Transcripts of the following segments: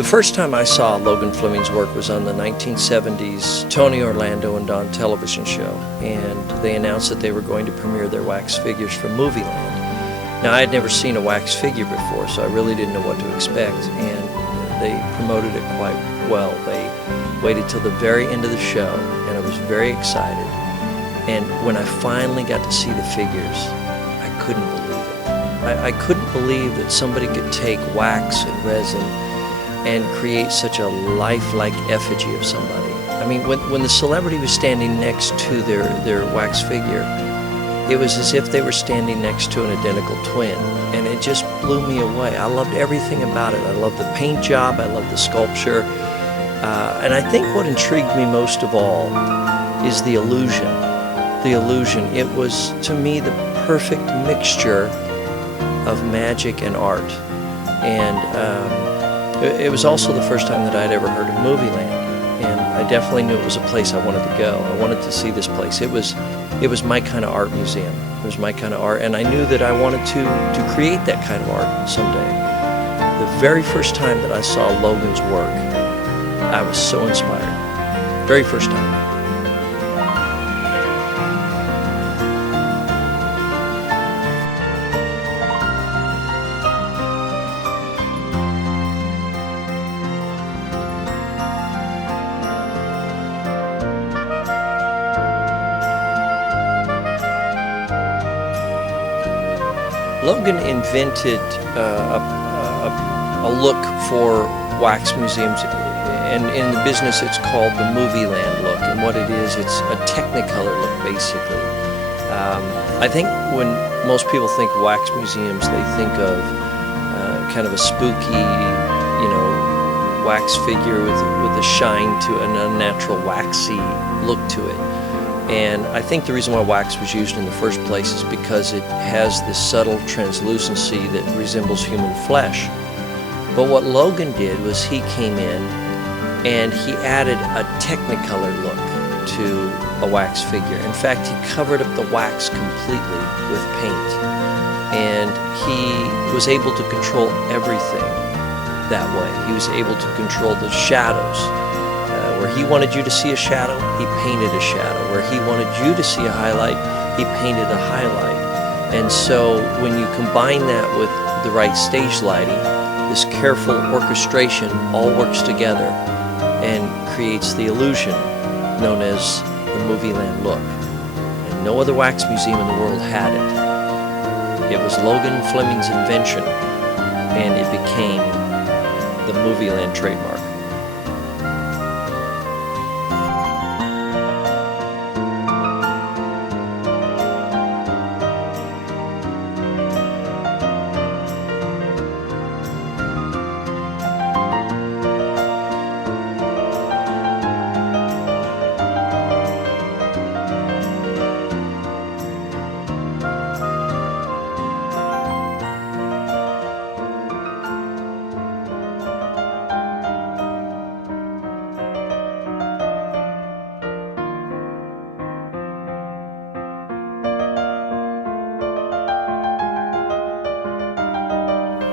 The first time I saw Logan Fleming's work was on the 1970s Tony Orlando and Don television show, and they announced that they were going to premiere their wax figures for Movieland. Now, I had never seen a wax figure before, so I really didn't know what to expect, and they promoted it quite well. They waited till the very end of the show, and I was very excited. And when I finally got to see the figures, I couldn't believe it. I couldn't believe that somebody could take wax and resin and create such a lifelike effigy of somebody. I mean, when the celebrity was standing next to their wax figure, it was as if they were standing next to an identical twin, and it just blew me away. I loved everything about it. I loved the paint job, I loved the sculpture, and I think what intrigued me most of all is the illusion. The illusion. It was, to me, the perfect mixture of magic and art. And it was also the first time that I'd ever heard of Movieland, and I definitely knew it was a place I wanted to go. I wanted to see this place. It was my kind of art museum. It was my kind of art, and I knew that I wanted to create that kind of art someday. The very first time that I saw Logan's work, I was so inspired. Very first time. Logan invented a look for wax museums, and in the business it's called the Movieland look. And what it is, it's a Technicolor look, basically. I think when most people think wax museums, they think of kind of a spooky, wax figure with a shine to an unnatural waxy look to it. And I think the reason why wax was used in the first place is because it has this subtle translucency that resembles human flesh. But what Logan did was he came in and he added a Technicolor look to a wax figure. In fact, he covered up the wax completely with paint. And he was able to control everything that way. He was able to control the shadows. Where he wanted you to see a shadow, he painted a shadow. Where he wanted you to see a highlight, he painted a highlight. And so when you combine that with the right stage lighting, this careful orchestration all works together and creates the illusion known as the Movieland look. And no other wax museum in the world had it. It was Logan Fleming's invention, and it became the Movieland trademark.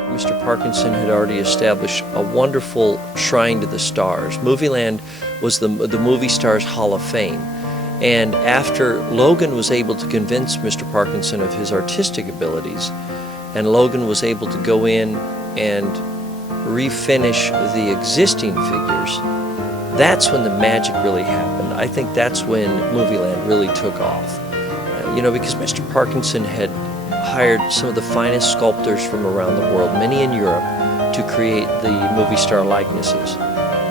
Mr. Parkinson had already established a wonderful shrine to the stars. Movieland was the movie stars' Hall of Fame. And after Logan was able to convince Mr. Parkinson of his artistic abilities, and Logan was able to go in and refinish the existing figures, that's when the magic really happened. I think that's when Movieland really took off. Because Mr. Parkinson had hired some of the finest sculptors from around the world, many in Europe, to create the movie star likenesses.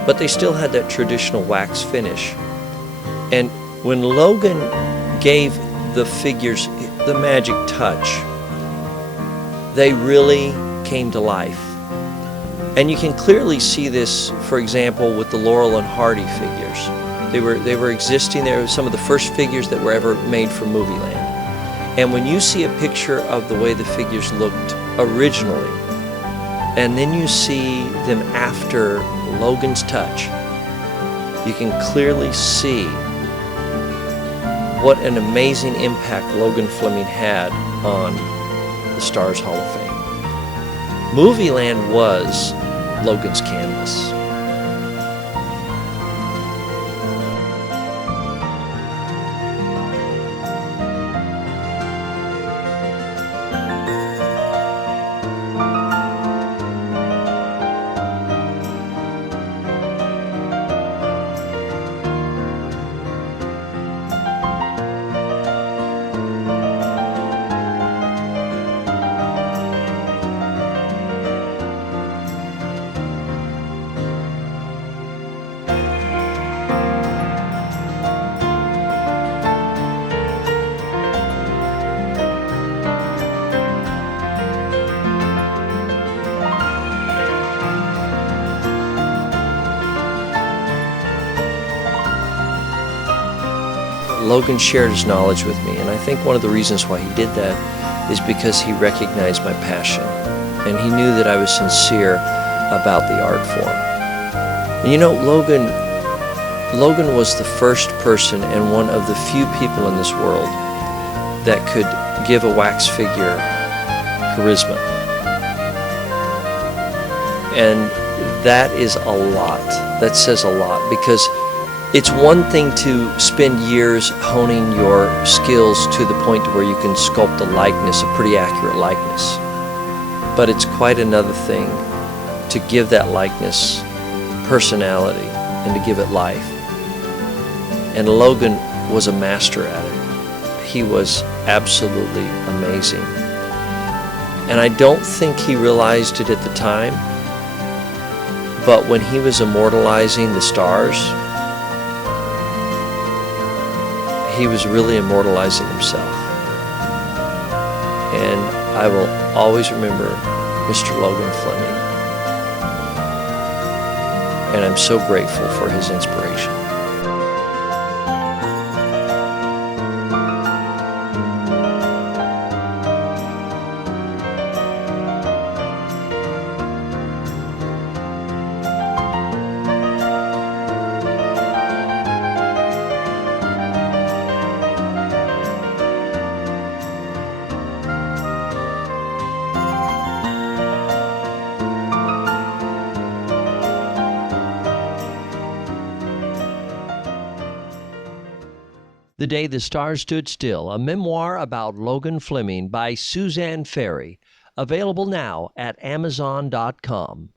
But they still had that traditional wax finish. And when Logan gave the figures the magic touch, they really came to life. And you can clearly see this, for example, with the Laurel and Hardy figures. They were existing there. Some of the first figures that were ever made for Movieland. And when you see a picture of the way the figures looked originally, and then you see them after Logan's touch, you can clearly see what an amazing impact Logan Fleming had on the Stars Hall of Fame. Movieland was Logan's canvas. Logan shared his knowledge with me, and I think one of the reasons why he did that is because he recognized my passion, and he knew that I was sincere about the art form. And you know, Logan was the first person and one of the few people in this world that could give a wax figure charisma. And that is a lot. That says a lot, because it's one thing to spend years honing your skills to the point where you can sculpt a likeness, a pretty accurate likeness. But it's quite another thing to give that likeness personality and to give it life. And Logan was a master at it. He was absolutely amazing. And I don't think he realized it at the time, but when he was immortalizing the stars, he was really immortalizing himself. And I will always remember Mr. Logan Fleming. And I'm so grateful for his inspiration. The Day the Stars Stood Still, a memoir about Logan Fleming by Suzanne Ferry, available now at Amazon.com.